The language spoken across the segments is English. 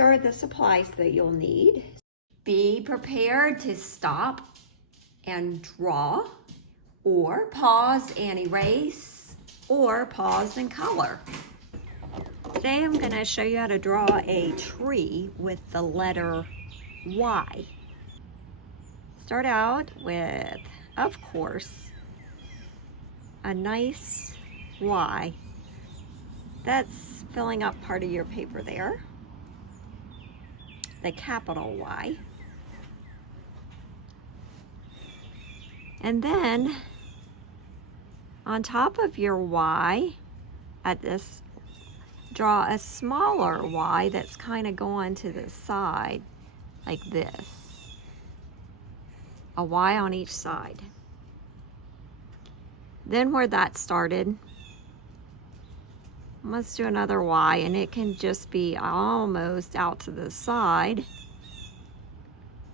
are the supplies that you'll need. Be prepared to stop and draw, or pause and erase, or pause and color. Today I'm going to show you how to draw a tree with the letter Y. Start out with, of course, a nice Y. That's filling up part of your paper there. The capital Y. And then on top of your Y, at this, draw a smaller Y that's kind of going to the side like this. A Y on each side. Then where that started, let's do another Y, and it can just be almost out to the side.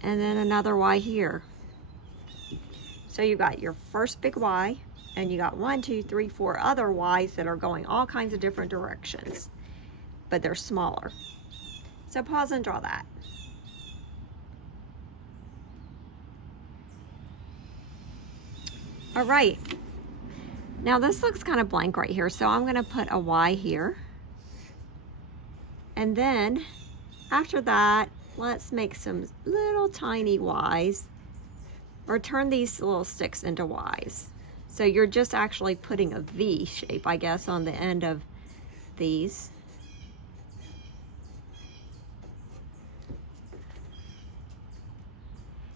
And then another Y here. So you got your first big Y, and you got 1, 2, 3, 4 other Ys that are going all kinds of different directions, but they're smaller. So pause and draw that. All right, now this looks kind of blank right here, so I'm gonna put a Y here. And then after that, let's make some little tiny Ys, or turn these little sticks into Ys. So you're just actually putting a V shape, I guess, on the end of these.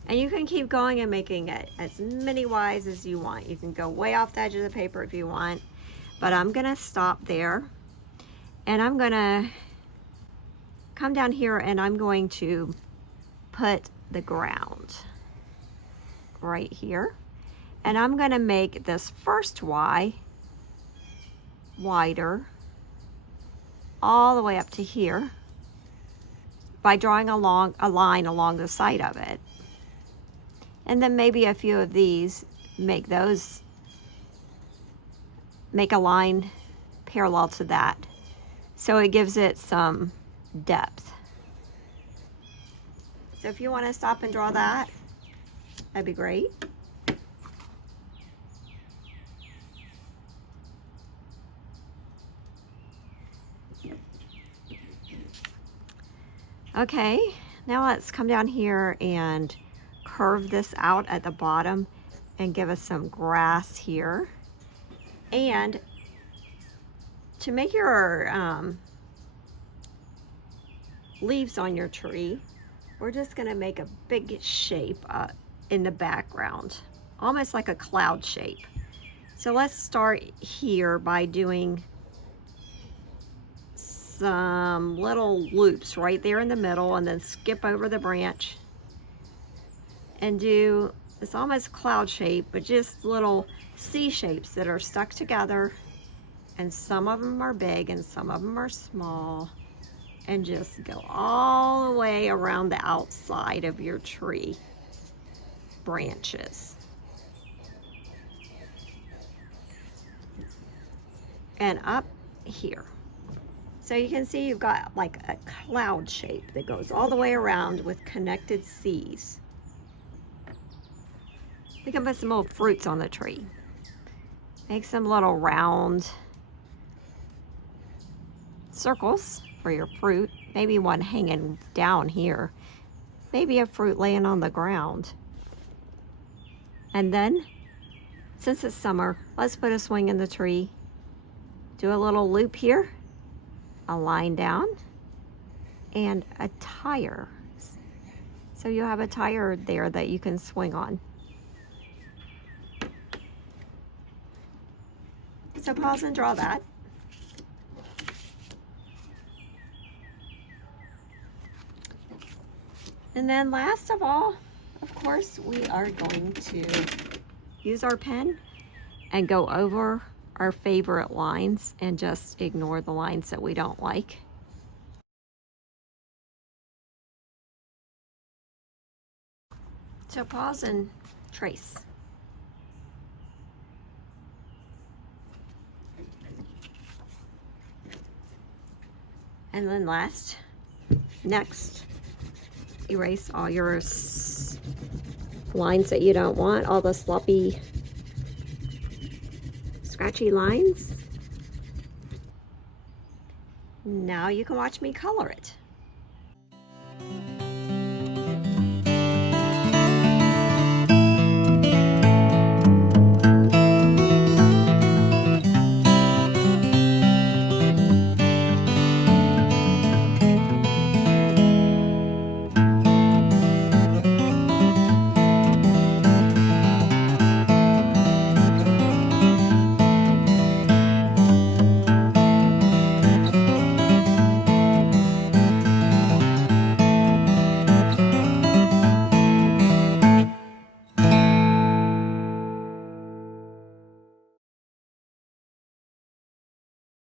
And you can keep going and making it as many Ys as you want. You can go way off the edge of the paper if you want, but I'm gonna stop there. And I'm gonna come down here and I'm going to put the ground right here. And I'm gonna make this first Y wider all the way up to here by drawing a line along the side of it. And then maybe a few of these, make a line parallel to that. So it gives it some depth. So if you want to stop and draw that, that'd be great. Okay, now let's come down here and curve this out at the bottom and give us some grass here. And to make your leaves on your tree, we're just gonna make a big shape in the background, almost like a cloud shape. So let's start here by doing some little loops right there in the middle, and then skip over the branch and do, it's almost cloud shape, but just little C shapes that are stuck together, and some of them are big and some of them are small, and just go all the way around the outside of your tree branches. And up here. So you can see you've got like a cloud shape that goes all the way around with connected C's. We can put some little fruits on the tree. Make some little round circles for your fruit. Maybe one hanging down here. Maybe a fruit laying on the ground. And then, since it's summer, let's put a swing in the tree. Do a little loop here, a line down, and a tire. So you have a tire there that you can swing on. So pause and draw that. And then last of all, of course, we are going to use our pen and go over our favorite lines and just ignore the lines that we don't like. So pause and trace. And then last, Next, erase all your lines that you don't want, all the sloppy, scratchy lines. Now you can watch me color it.